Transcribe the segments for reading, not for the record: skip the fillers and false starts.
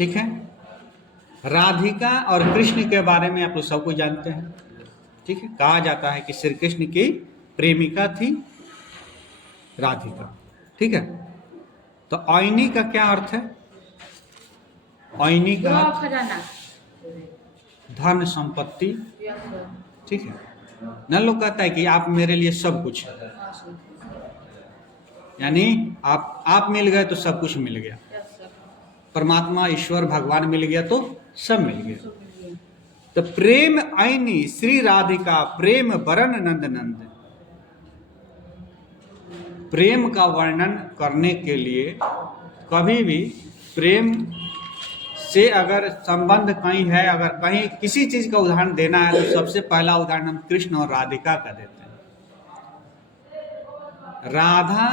ठीक है। राधिका और कृष्ण के बारे में आप लोग सब कुछ जानते हैं। ठीक है, कहा जाता है कि श्री कृष्ण की प्रेमिका थी राधिका। ठीक है, तो ऐनी का क्या अर्थ है? ऐनी का खजाना, धन संपत्ति। ठीक है, न लोग कहता है कि आप मेरे लिए सब कुछ है, यानी आप मिल गए तो सब कुछ मिल गया। परमात्मा ईश्वर भगवान मिल गया तो सब मिल गया। तो प्रेम ऐनी श्री राधिका प्रेम वरण नंद नंद। प्रेम का वर्णन करने के लिए कभी भी प्रेम से अगर संबंध कहीं है, अगर कहीं किसी चीज का उदाहरण देना है तो सबसे पहला उदाहरण हम कृष्ण और राधिका का देते हैं। राधा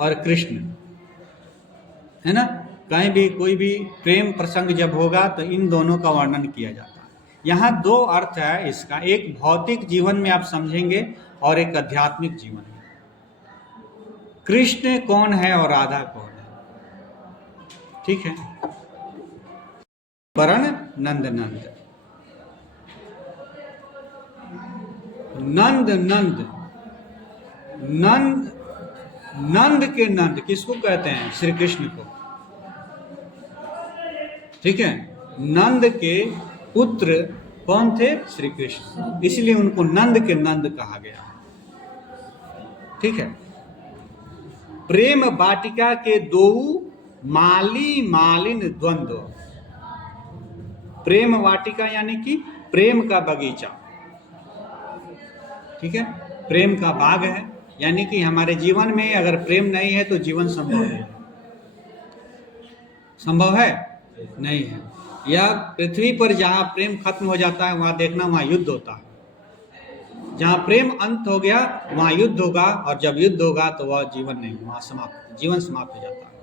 और कृष्ण, है ना, कहीं भी कोई भी प्रेम प्रसंग जब होगा तो इन दोनों का वर्णन किया जाता है। यहाँ दो अर्थ है इसका, एक भौतिक जीवन में आप समझेंगे और एक आध्यात्मिक जीवन में। कृष्ण कौन है और राधा कौन है? ठीक है, वरण नंद नंद, नंद नंद, नंद नंद के नंद किसको कहते हैं? श्री कृष्ण को। ठीक है, नंद के पुत्र कौन थे? श्री कृष्ण, इसलिए उनको नंद के नंद कहा गया। ठीक है, प्रेम वाटिका के दो माली मालिन द्वंद्व। प्रेम वाटिका यानी कि प्रेम का बगीचा। ठीक है, प्रेम का बाग है, यानी कि हमारे जीवन में अगर प्रेम नहीं है तो जीवन संभव नहीं है। संभव है? नहीं है। या पृथ्वी पर जहाँ प्रेम खत्म हो जाता है वहाँ देखना, वहाँ युद्ध होता है। जहाँ प्रेम अंत हो गया वहाँ युद्ध होगा, और जब युद्ध होगा तो वह जीवन नहीं, वहाँ समाप्त, जीवन समाप्त हो जाता है।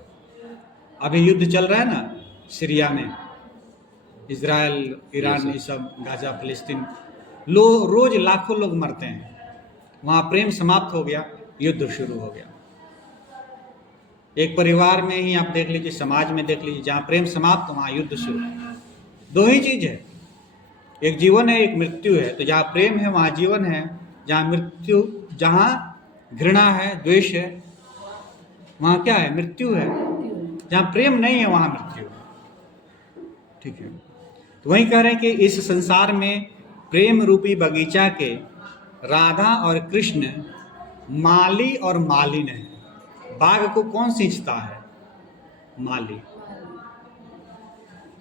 अभी युद्ध चल रहा है ना सीरिया में, इजराइल ईरान, ये सब गाजा फिलिस्तीन, रोज लाखों लोग मरते हैं। वहाँ प्रेम समाप्त हो गया, युद्ध शुरू हो गया। एक परिवार में ही आप देख लीजिए, समाज में देख लीजिए, जहाँ प्रेम समाप्त वहाँ युद्ध शुरू। दो ही चीज है, एक जीवन है एक मृत्यु है। तो जहाँ प्रेम है वहाँ जीवन है, जहाँ मृत्यु, जहाँ घृणा है द्वेष है वहाँ क्या है? मृत्यु है। जहाँ प्रेम नहीं है वहाँ मृत्यु है। ठीक है, तो वही कह रहे हैं कि इस संसार में प्रेम रूपी बगीचा के राधा और कृष्ण माली और मालिन है। बाग को कौन सींचता है? माली।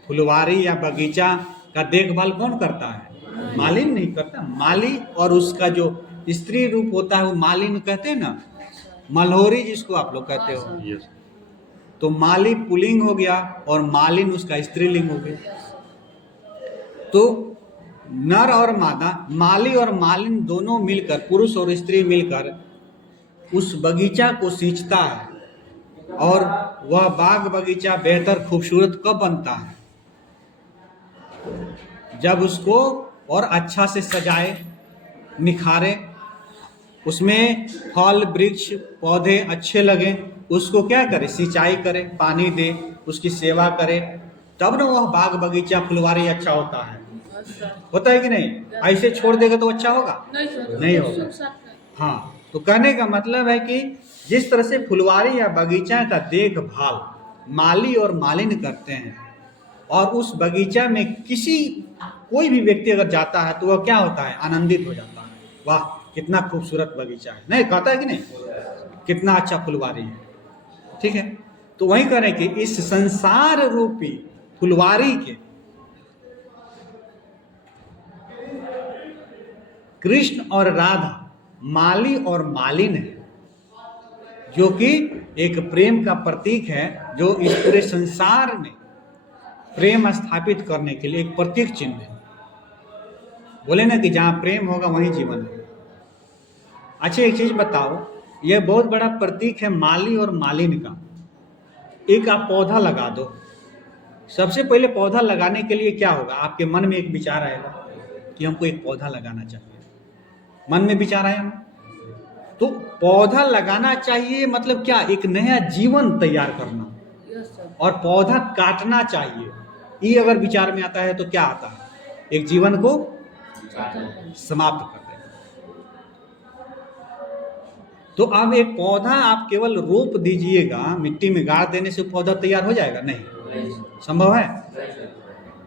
फुलवारी या बगीचा का देखभाल कौन करता है? मालिन नहीं करता। माली और उसका जो स्त्री रूप होता है वो मालिन कहते हैं ना, मल्होरी जिसको आप लोग कहते हो। तो माली पुल्लिंग हो गया और मालिन उसका स्त्रीलिंग हो गया। तो नर और मादा, माली और मालिन दोनों मिलकर, पुरुष और स्त्री मिलकर उस बगीचा को सींचता है। और वह बाग बगीचा बेहतर खूबसूरत कब बनता है? जब उसको और अच्छा से सजाए, निखारे, उसमें फल वृक्ष पौधे अच्छे लगे, उसको क्या करे? सिंचाई करे, पानी दे, उसकी सेवा करे, तब ना वह बाग बगीचा फुलवारी अच्छा होता है। होता है कि नहीं? ऐसे छोड़ देगा तो अच्छा होगा? नहीं होगा। हाँ, तो कहने का मतलब है कि जिस तरह से फुलवारी या बगीचा का देखभाल माली और मालिन करते हैं, और उस बगीचा में कोई भी व्यक्ति अगर जाता है तो वह क्या होता है? आनंदित हो जाता है। वाह, कितना खूबसूरत बगीचा है, नहीं कहता है कि नहीं? कितना अच्छा फुलवारी है। ठीक है, तो वही कह रहे हैं कि इस संसार रूपी फुलवारी के कृष्ण और राधा माली और मालिन है, जो कि एक प्रेम का प्रतीक है, जो इस पूरे संसार में प्रेम स्थापित करने के लिए एक प्रतीक चिन्ह है। बोले ना कि जहाँ प्रेम होगा वहीं जीवन है। अच्छा, एक चीज बताओ, यह बहुत बड़ा प्रतीक है माली और मालिन का। एक आप पौधा लगा दो, सबसे पहले पौधा लगाने के लिए क्या होगा? आपके मन में एक विचार आएगा कि हमको एक पौधा लगाना चाहिए। मन में विचार आया ना, तो पौधा लगाना चाहिए मतलब क्या? एक नया जीवन तैयार करना। और पौधा काटना चाहिए ई अगर विचार में आता है तो क्या आता है? एक जीवन को समाप्त कर देगा। तो अब एक पौधा आप केवल रोप दीजिएगा, मिट्टी में गाड़ देने से पौधा तैयार हो जाएगा? नहीं, संभव है?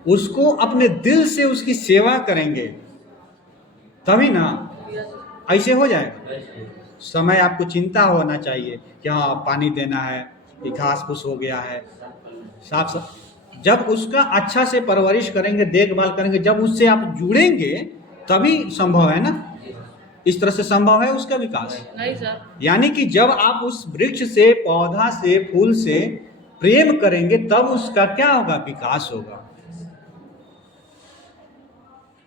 उसको अपने दिल से उसकी सेवा करेंगे तभी ना, ऐसे हो जाएगा। समय आपको चिंता होना चाहिए कि हाँ पानी देना है, कि घास फूस हो गया है, साफ जब उसका अच्छा से परवरिश करेंगे, देखभाल करेंगे, जब उससे आप जुड़ेंगे तभी संभव है ना। इस तरह से संभव है उसका विकास? नहीं सर। यानी कि जब आप उस वृक्ष से, पौधा से, फूल से प्रेम करेंगे तब उसका क्या होगा? विकास होगा।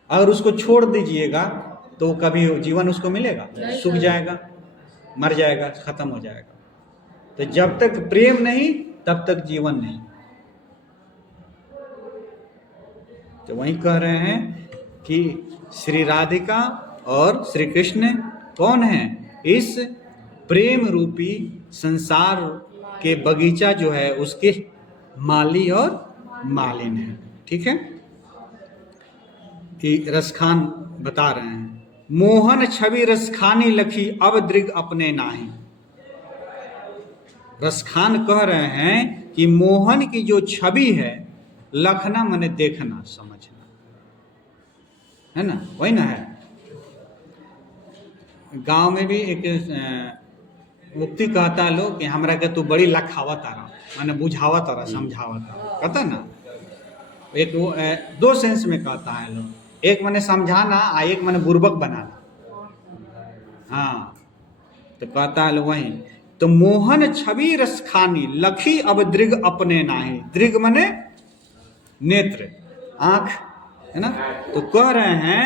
अगर उसको छोड़ दीजिएगा तो कभी जीवन उसको मिलेगा? सूख जाएगा, मर जाएगा, खत्म हो जाएगा। तो जब तक प्रेम नहीं तब तक जीवन नहीं। तो वही कह रहे हैं कि श्री राधिका और श्री कृष्ण कौन है? इस प्रेम रूपी संसार के बगीचा जो है उसके माली और मालिन है। ठीक है, कि रसखान बता रहे हैं, मोहन छवि रसखानी लखी अब दृग अपने नाही। रसखान कह रहे हैं कि मोहन की जो छवि है, लखना माने देखना, समझना, है ना, वही ना है। गांव में भी एक मुक्ति कहता है लोग कि हमरा के तू बड़ी लखावत आ रहा, माने बुझावत आ रहा, समझावत आ रहा, कहता ना। एक वो दो सेंस में कहता है लोग, एक माने समझाना आ एक माने बुर्बक बनाना। हाँ, तो कहता है लोग वही। तो मोहन छवि रसखानी लखी अब दृग अपने नाही। दृग माने नेत्र, आंख, है ना। तो कह रहे हैं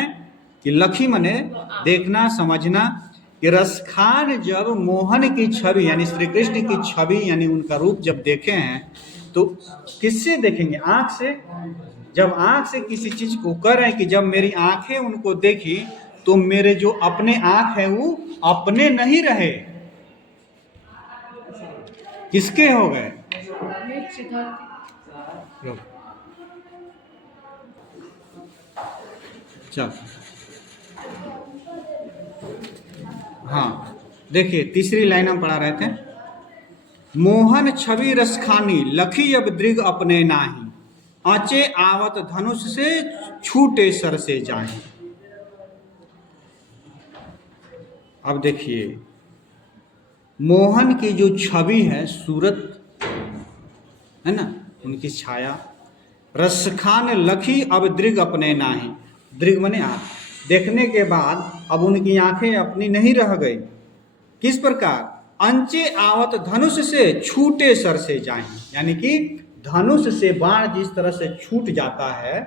कि लखी माने देखना, समझना, कि रसखान जब मोहन की छवि यानी श्री कृष्ण की छवि यानी उनका रूप जब देखे हैं तो किससे देखेंगे? आंख से। जब आंख से किसी चीज को कह रहे हैं कि जब मेरी आंखें उनको देखी तो मेरे जो अपने आंख है वो अपने नहीं रहे, किसके हो गए? चल, हाँ देखिए तीसरी लाइन हम पढ़ा रहे थे, मोहन छवि रसखानी लखी अब दृग अपने नाही, आचे आवत धनुष से छूटे सर से जाए। अब देखिए मोहन की जो छवि है, सूरत है ना, उनकी छाया, रसखान लखी अब दृग अपने नाही। दृग माने आंख, देखने के बाद अब उनकी आंखें अपनी नहीं रह गई। किस प्रकार? अंचे आवत धनुष से छूटे सर से जाए, यानी कि धनुष से बाण जिस तरह से छूट जाता है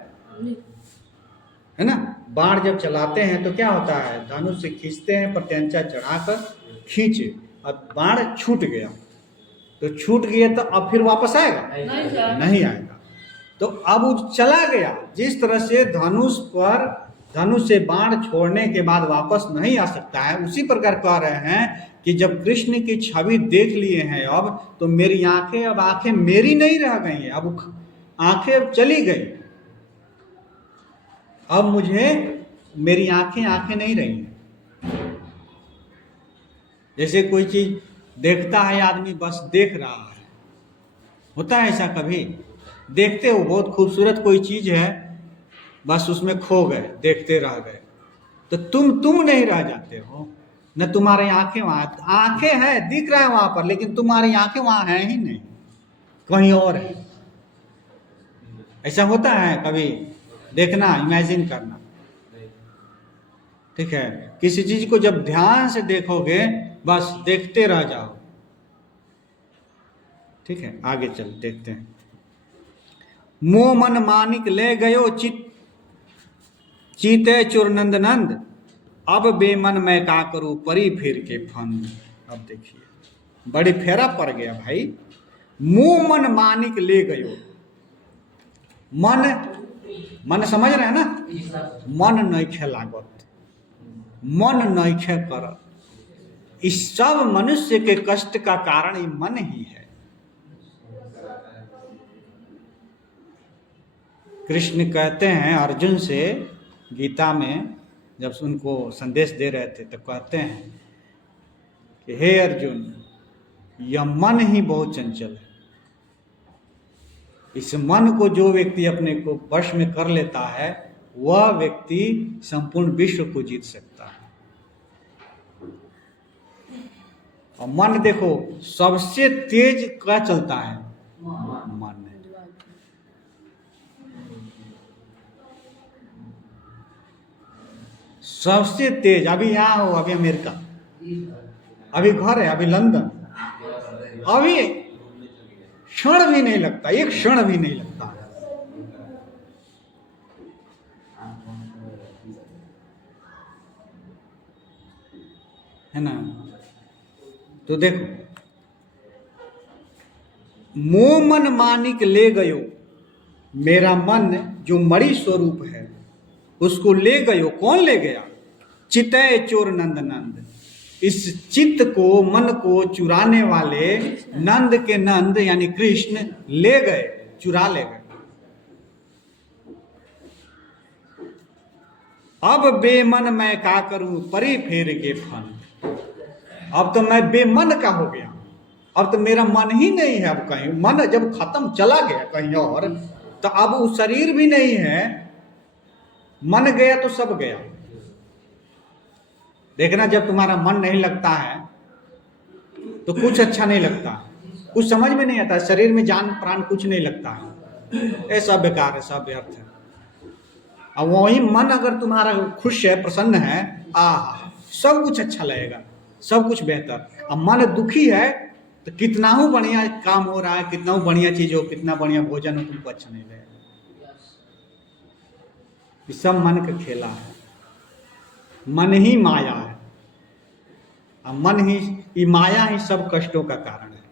ना, बाण जब चलाते हैं तो क्या होता है? धनुष से खींचते हैं, प्रत्यंचा चढ़ाकर खींचे, अब बाण छूट गया, तो छूट गया तो अब फिर वापस आएगा? नहीं आएगा। तो अब वो चला गया। जिस तरह से धनुष से बाण छोड़ने के बाद वापस नहीं आ सकता है, उसी प्रकार कह रहे हैं कि जब कृष्ण की छवि देख लिए हैं अब तो मेरी आंखें, अब आंखें मेरी नहीं रह गई हैं, अब आंखें अब चली गई, अब मुझे मेरी आंखें नहीं रही हैं। जैसे कोई चीज देखता है आदमी, बस देख रहा है, होता है ऐसा कभी? देखते हो बहुत खूबसूरत कोई चीज है, बस उसमें खो गए, देखते रह गए, तो तुम नहीं रह जाते हो न, तुम्हारी आंखें वहां, आंखें हैं दिख रहा है वहां पर, लेकिन तुम्हारी आंखें वहां हैं ही नहीं, कहीं और है। ऐसा होता है कभी? देखना, इमेजिन करना, ठीक है। किसी चीज को जब ध्यान से देखोगे बस देखते रह जाओ, ठीक है। आगे चल देखते हैं, मोह मन मानिक ले गयो चीते चुर नंद नंद, अब बेमन मैं का करूं परी फिर के फंद। अब देखिए बड़ी फेरा पड़ गया भाई। मोह मन मानिक ले गयो, मन समझ रहे हैं ना, मन नइखे लागत, मन नइखे करत, इस सब मनुष्य के कष्ट का कारण ही मन ही है। कृष्ण कहते हैं अर्जुन से गीता में, जब उनको संदेश दे रहे थे तो कहते हैं कि हे अर्जुन, यह मन ही बहुत चंचल है। इस मन को जो व्यक्ति अपने को वश में कर लेता है वह व्यक्ति संपूर्ण विश्व को जीत सकता है। और मन देखो सबसे तेज क्या चलता है, मन है। सबसे तेज, अभी यहाँ हो, अभी अमेरिका, अभी घर है, अभी लंदन, अभी क्षण भी नहीं लगता, एक क्षण भी नहीं लगता है ना। तो देखो, मोह मन मानिक ले गयो, मेरा मन जो मणि स्वरूप है उसको ले गयो। कौन ले गया? चितय चोर नंद नंद। इस चित्त को, मन को चुराने वाले नंद के नंद यानी कृष्ण ले गए, चुरा ले गए। अब बेमन मैं क्या करूं, परी फेर के फन। अब तो मैं बेमन का हो गया, अब तो मेरा मन ही नहीं है। अब कहीं मन जब खत्म चला गया कहीं और, तो अब वो शरीर भी नहीं है, मन गया तो सब गया। देखना, जब तुम्हारा मन नहीं लगता है तो कुछ अच्छा नहीं लगता, कुछ समझ में नहीं आता, शरीर में जान प्राण कुछ नहीं लगता है, ये सब बेकार है, सब व्यर्थ है। अब वही मन अगर तुम्हारा खुश है, प्रसन्न है, सब कुछ अच्छा लगेगा, सब कुछ बेहतर। अब मन दुखी है तो कितना ही बढ़िया काम हो रहा है, कितना ही बढ़िया चीज हो, कितना बढ़िया भोजन हो, तुमको अच्छा नहीं लगेगा। ये सब मन का खेला है, मन ही माया है, और मन ही, ये माया ही सब कष्टों का कारण है।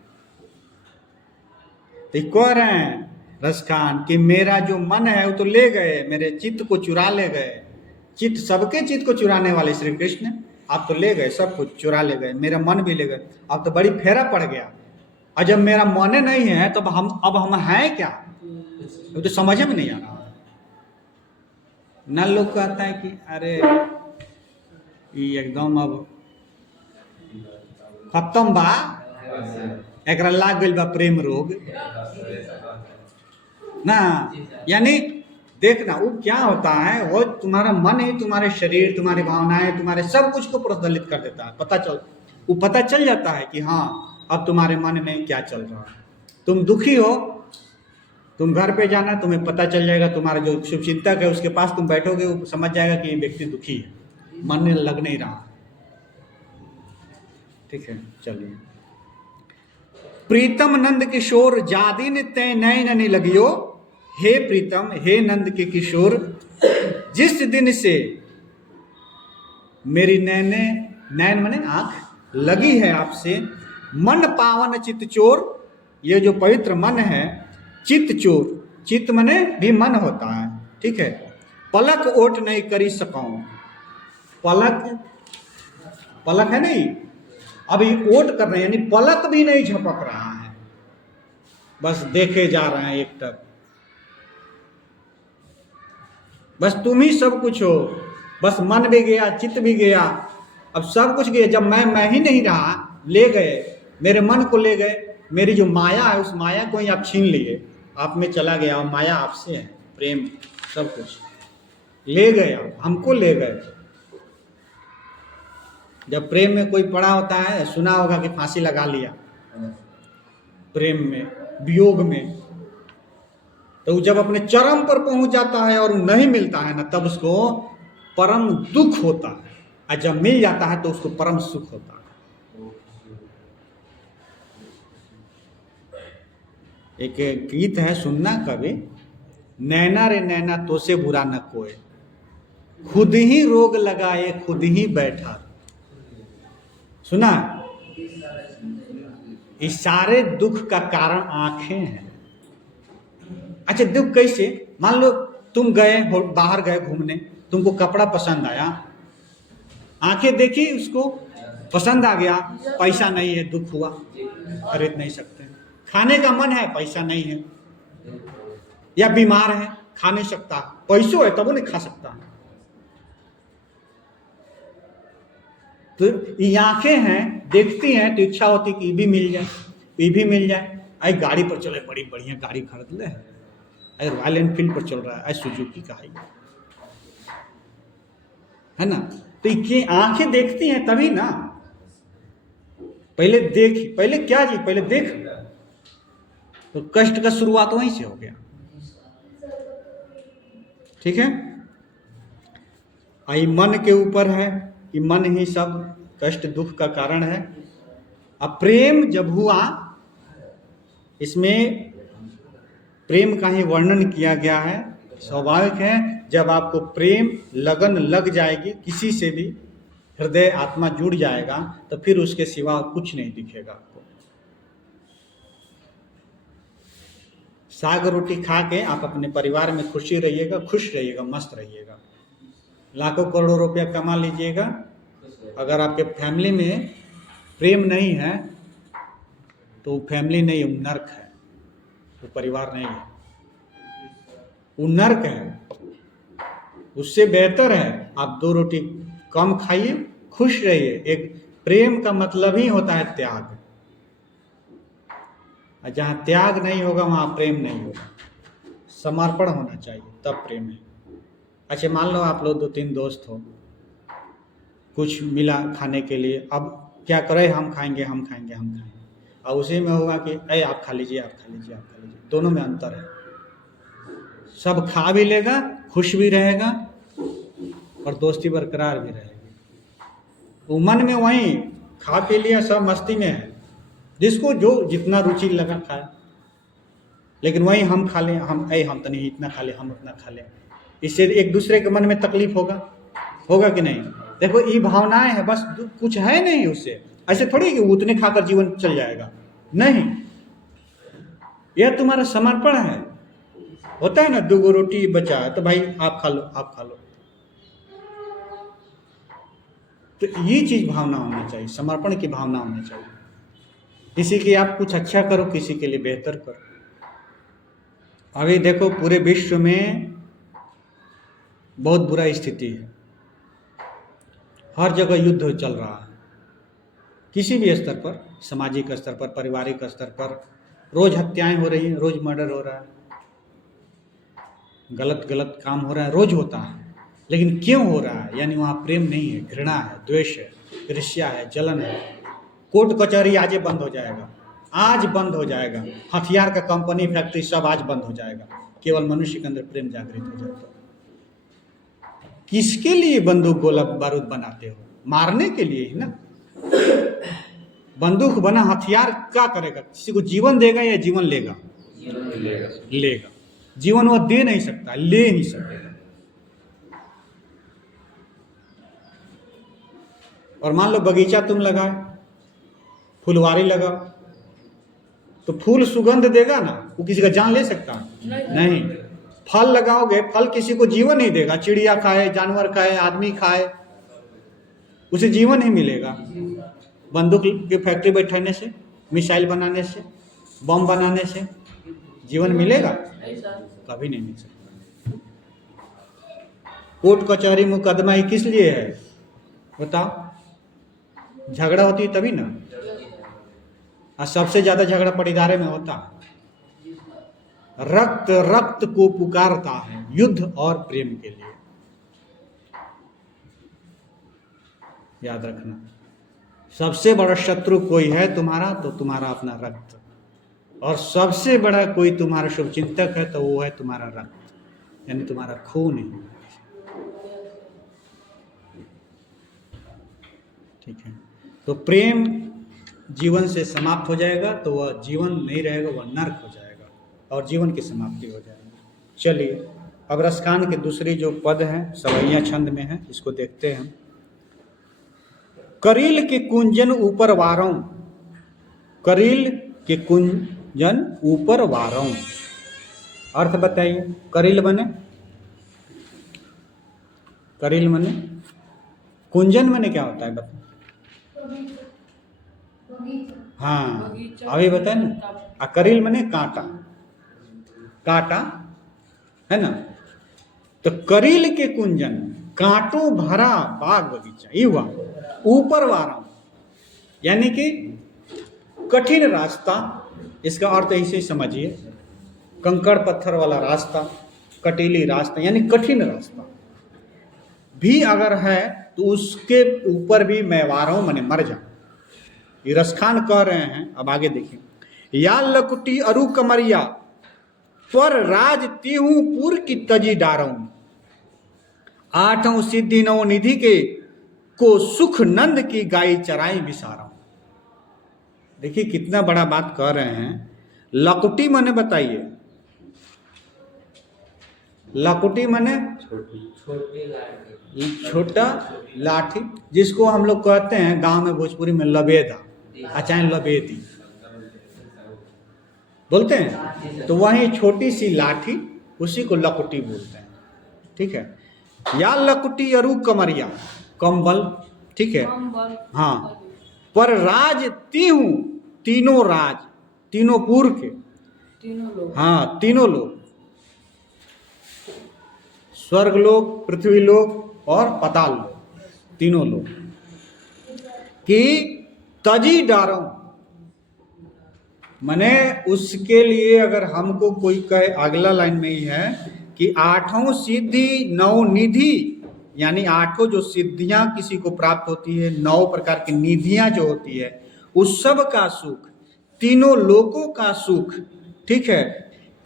तो कह रहे हैं रसखान कि मेरा जो मन है वो तो ले गए, मेरे चित्त को चुरा ले गए। चित्त, सबके चित्त को चुराने वाले श्री कृष्ण, आप तो ले गए, सब कुछ चुरा ले गए, मेरा मन भी ले गए। अब तो बड़ी फेरा पड़ गया, और जब मेरा मन नहीं है तो अब हम हैं क्या, वो तो समझ में नहीं आ रहा। न लोग कहता है कि अरे ये एकदम अब खत्म बा, एकरा लाग गइल बा प्रेम रोग ना। यानी देखना वो क्या होता है, वो तुम्हारा मन ही तुम्हारे शरीर, तुम्हारी भावनाएं, तुम्हारे सब कुछ को प्रज्वलित कर देता है। पता चल जाता है कि हाँ अब तुम्हारे मन में क्या चल रहा है। तुम दुखी हो, तुम घर पे जाना, तुम्हें पता चल जाएगा, तुम्हारा जो शुभचिंतक है उसके पास तुम बैठोगे, वो समझ जाएगा कि ये व्यक्ति दुखी है, मन में लग नहीं रहा। ठीक है, चलिए। प्रीतम नंद किशोर जादिन तय नैन नहीं लगियो। हे प्रीतम, हे नंद के किशोर, जिस दिन से मेरी नैन मने आंख लगी है आपसे, मन पावन चित्त चोर, ये जो पवित्र मन है, चित्त चोर, चित्त मने भी मन होता है, ठीक है। पलक ओट नहीं करी सकाऊं, पलक है नहीं, अभी ओट कर रहे हैं, यानी पलक भी नहीं झपक रहा है, बस देखे जा रहे हैं एक तक। बस तुम ही सब कुछ हो, बस मन भी गया, चित्त भी गया, अब सब कुछ गया। जब मैं ही नहीं रहा, ले गए, मेरे मन को ले गए, मेरी जो माया है उस माया को ही आप छीन लिए, आप में चला गया, और माया आपसे है, प्रेम सब कुछ ले गए, हमको ले गए। जब प्रेम में कोई पड़ा होता है, सुना होगा कि फांसी लगा लिया प्रेम में, वियोग में, तो जब अपने चरम पर पहुंच जाता है और नहीं मिलता है ना, तब उसको परम दुख होता है, और जब मिल जाता है तो उसको परम सुख होता है। एक गीत है, सुनना कभी, नैना रे नैना तो से बुरा न कोई, खुद ही रोग लगाए खुद ही बैठा। सुना? इस सारे दुख का कारण आंखें हैं। अच्छा, दुख कैसे? मान लो तुम गए, बाहर गए घूमने, तुमको कपड़ा पसंद आया, आंखें देखी, उसको पसंद आ गया, पैसा नहीं है, दुख हुआ, खरीद नहीं सकते। खाने का मन है, पैसा नहीं है, या बीमार है, खा नहीं सकता, पैसों है तब वो नहीं खा सकता। तो ये आंखें हैं, देखती हैं तो इच्छा होती कि ये भी मिल जाए, ये भी मिल जाए। आई गाड़ी पर चले, बड़ी बढ़िया गाड़ी खरीद ले, आई रॉयल एनफील्ड पर चल रहा है, आई सुजुकी का है ना। तो ये आंखें देखती हैं तभी ना, पहले देख, पहले क्या जी, पहले देख, तो कष्ट का शुरुआत वहीं से हो गया। ठीक है, आई मन के ऊपर है कि मन ही सब कष्ट दुख का कारण है। अब प्रेम जब हुआ, इसमें प्रेम का ही वर्णन किया गया है। स्वाभाविक है, जब आपको प्रेम लगन लग जाएगी किसी से भी, हृदय आत्मा जुड़ जाएगा, तो फिर उसके सिवा कुछ नहीं दिखेगा आपको। साग रोटी खा के आप अपने परिवार में खुशी रहिएगा, खुश रहिएगा, मस्त रहिएगा। लाखों करोड़ों रुपया कमा लीजिएगा, अगर आपके फैमिली में प्रेम नहीं है तो फैमिली नहीं, वो नर्क है, वो परिवार नहीं है, वो नर्क है। उससे बेहतर है आप 2 रोटी कम खाइए, खुश रहिए। एक प्रेम का मतलब ही होता है त्याग, और जहाँ त्याग नहीं होगा वहाँ प्रेम नहीं होगा। समर्पण होना चाहिए तब प्रेम है। अच्छा, मान लो आप लोग 2-3 दोस्त हो, कुछ मिला खाने के लिए, अब क्या करें, हम खाएंगे, हम खाएंगे, हम खाएंगे, और उसी में होगा कि अरे आप खा लीजिए, आप खा लीजिए, आप खा लीजिए। दोनों में अंतर है। सब खा भी लेगा, खुश भी रहेगा, और दोस्ती बरकरार भी रहेगी। वो मन में वहीं खा पी लिया, सब मस्ती में है, जिसको जो जितना रुचि लगा खाए, लेकिन वहीं हम खा लें, हम तो नहीं इतना खा ले, हम उतना खा लें, इससे एक दूसरे के मन में तकलीफ होगा कि नहीं। देखो ये भावनाएं है, बस कुछ है नहीं उससे। ऐसे थोड़ी कि उतने खाकर जीवन चल जाएगा, नहीं, यह तुम्हारा समर्पण है। होता है ना, 2 रोटी बचा तो भाई आप खा लो, आप खा लो। तो ये चीज भावना होना चाहिए, समर्पण की भावना होनी चाहिए। किसी के आप कुछ अच्छा करो, किसी के लिए बेहतर करो। अभी देखो पूरे विश्व में बहुत बुरा स्थिति है, हर जगह युद्ध चल रहा है, किसी भी स्तर पर, सामाजिक स्तर पर, पारिवारिक स्तर पर, रोज हत्याएं हो रही हैं, रोज मर्डर हो रहा है, गलत काम हो रहा है, रोज होता है। लेकिन क्यों हो रहा है? यानी वहाँ प्रेम नहीं है, घृणा है, द्वेष है, ईर्ष्या है, जलन है। कोर्ट कचहरी आज बंद हो जाएगा, आज बंद हो जाएगा, हथियार का कंपनी फैक्ट्री सब आज बंद हो जाएगा, केवल मनुष्य के अंदर प्रेम जागृत हो जाता है। किसके लिए बंदूक गोला बारूद बनाते हो? मारने के लिए ही ना। बंदूक बना हथियार क्या करेगा? किसी को जीवन देगा या जीवन लेगा? लेगा। जीवन वो दे नहीं सकता, ले नहीं सकेगा। और मान लो बगीचा तुम लगाए, फुलवारी लगाओ, तो फूल सुगंध देगा ना, वो किसी का जान ले सकता? नहीं। फल लगाओगे, फल किसी को जीवन नहीं देगा, चिड़िया खाए, जानवर खाए, आदमी खाए, उसे जीवन ही मिलेगा। बंदूक की फैक्ट्री बैठाने से, मिसाइल बनाने से, बम बनाने से जीवन मिलेगा? कभी नहीं मिल सकता। कोर्ट कचहरी मुकदमा ही किस लिए है बताओ? झगड़ा होती है तभी ना, और सबसे ज्यादा झगड़ा पटीदारे में होता है। रक्त रक्त को पुकारता है, युद्ध और प्रेम के लिए। याद रखना, सबसे बड़ा शत्रु कोई है तुम्हारा तो तुम्हारा अपना रक्त, और सबसे बड़ा कोई तुम्हारा शुभचिंतक है तो वो है तुम्हारा रक्त, यानी तुम्हारा खून ही। ठीक है, तो प्रेम जीवन से समाप्त हो जाएगा तो वह जीवन नहीं रहेगा, वह नर्क हो जाएगा और जीवन की समाप्ति हो जाएगी। चलिए अब रसकान के दूसरी जो पद हैं सवैया छंद में है, इसको देखते हैं। करील के कुंजन ऊपर वारों, करील के कुंजन ऊपर वारों, अर्थ बताइए। करील बने, करील मने, कुंजन मने क्या होता है बताइए? हाँ अभी बताए ना। करील मने कांटा, कांटा है ना। तो करील के कुंजन कांटों भरा बाग बगीचा, ये हुआ ऊपर वारा, यानी कि कठिन रास्ता, इसका अर्थ ऐसे समझिए, कंकड़ पत्थर वाला रास्ता, कटीली रास्ता यानी कठिन रास्ता भी अगर है तो उसके ऊपर भी मैं वारों मने मर जाऊं। ये रसखान कह रहे हैं। अब आगे देखिए, या लकुटी अरु कमरिया पर राज तीहू पुर की तजी डारऊ, आठों सिद्धि नौ निधि के को सुख नंद की गाय चराई बिसारा। देखिए कितना बड़ा बात कह रहे हैं। लकुटी मने बताइए, लकुटी मने छोटा लाठी, जिसको हम लोग कहते हैं गांव में भोजपुरी में लबेदा, चाहे लबेदी बोलते हैं, तो वही छोटी सी लाठी उसी को लकुटी बोलते हैं। ठीक है, या लकुटी अरु कमरिया कंबल, ठीक है, हाँ, पर राज तीहू, तीनों राज, तीनों पुर के, हाँ तीनों लोग, स्वर्ग लोक, पृथ्वी लोक और पाताल लोक, तीनों लोग कि तजी डारो, मने उसके लिए अगर हमको कोई कहे, अगला लाइन में ही है कि आठों सिद्धि नौ निधि, यानी आठों जो सिद्धियां किसी को प्राप्त होती है, 9 प्रकार की निधियां जो होती है, उस सब का सुख, तीनों लोकों का सुख, ठीक है,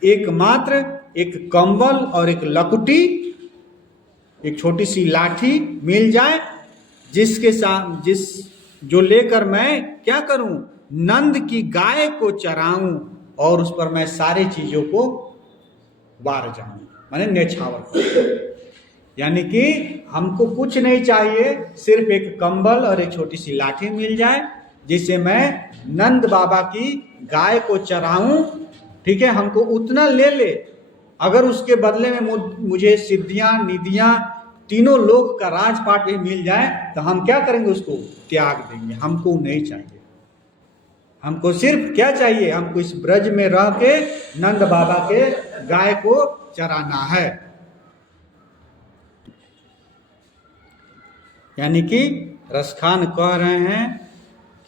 एकमात्र एक कंबल और एक लकुटी, एक छोटी सी लाठी मिल जाए, जिसके साथ जो लेकर मैं क्या करूं, नंद की गाय को चराऊं और उस पर मैं सारी चीजों को बार जाऊं, माने न्यौछावर। यानी कि हमको कुछ नहीं चाहिए, सिर्फ एक कंबल और एक छोटी सी लाठी मिल जाए, जिससे मैं नंद बाबा की गाय को चराऊं। ठीक है, हमको उतना ले ले, अगर उसके बदले में मुझे सिद्धियां निधियां तीनों लोक का राजपाट भी मिल जाए तो हम क्या करेंगे, उसको त्याग देंगे। हमको नहीं चाहिए, हमको सिर्फ क्या चाहिए, हमको इस ब्रज में रह के नंद बाबा के गाय को चराना है। यानी कि रसखान कह रहे हैं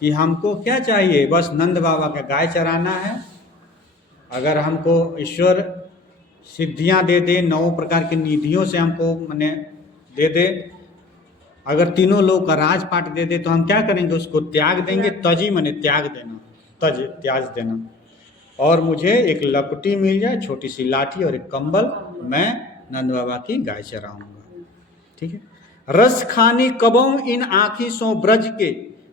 कि हमको क्या चाहिए, बस नंद बाबा का गाय चराना है। अगर हमको ईश्वर सिद्धियां दे दे, 9 प्रकार की निधियों से हमको मने दे दे, अगर तीनों लोग का राजपाट दे दे, तो हम क्या करेंगे, उसको त्याग देंगे। तजी मने त्याग देना, त्याज देना। और मुझे एक लकुटी मिल जाए, छोटी सी लाठी और एक कंबल, मैं नंद बाबा की गाय चराऊंगा। ठीक है, रस खानी कबों इन आँखी सो ब्रज के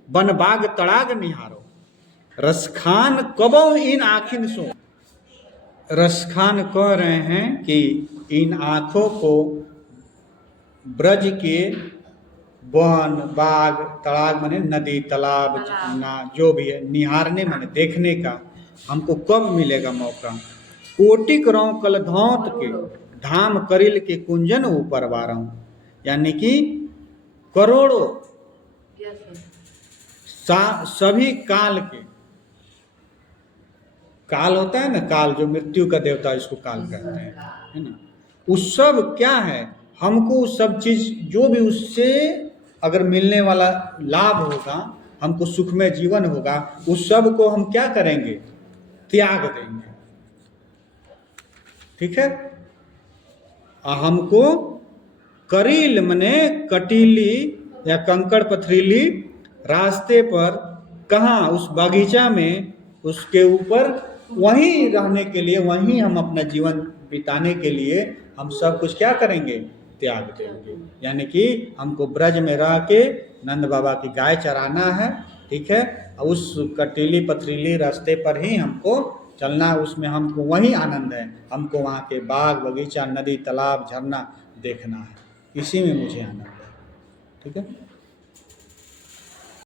बनबाग तड़ाग निहारो। रसखान कबों इन आँखिन सो, रसखान कह रहे हैं कि इन आँखों को ब्रज के वन बाग, तड़ाग माने नदी तालाब ना जो भी है, निहारने माने देखने का हमको कब मिलेगा मौका। कोटि करऊं कल धौत के धाम करिल के कुंजन ऊपर वारऊं, यानी कि करोड़ों सभी काल के, काल होता है ना, काल जो मृत्यु का देवता, इसको काल कहते हैं, है ना। उस सब क्या है, हमको सब चीज जो भी उससे अगर मिलने वाला लाभ होगा, हमको सुखमय जीवन होगा, उस सब को हम क्या करेंगे, त्याग देंगे। ठीक है, हमको करील मने कटीली या कंकड़ पथरीली रास्ते पर, कहाँ, उस बागीचा में, उसके ऊपर वहीं रहने के लिए, वहीं हम अपना जीवन बिताने के लिए हम सब कुछ क्या करेंगे, त्याग देंगे। यानी कि हमको ब्रज में रह के नंद बाबा की गाय चराना है। ठीक है, उस कटीली पथरीली रास्ते पर ही हमको चलना है, उसमें हमको वही आनंद है, हमको वहाँ के बाग बगीचा, नदी तालाब झरना देखना है, इसी में मुझे आनंद है। ठीक है।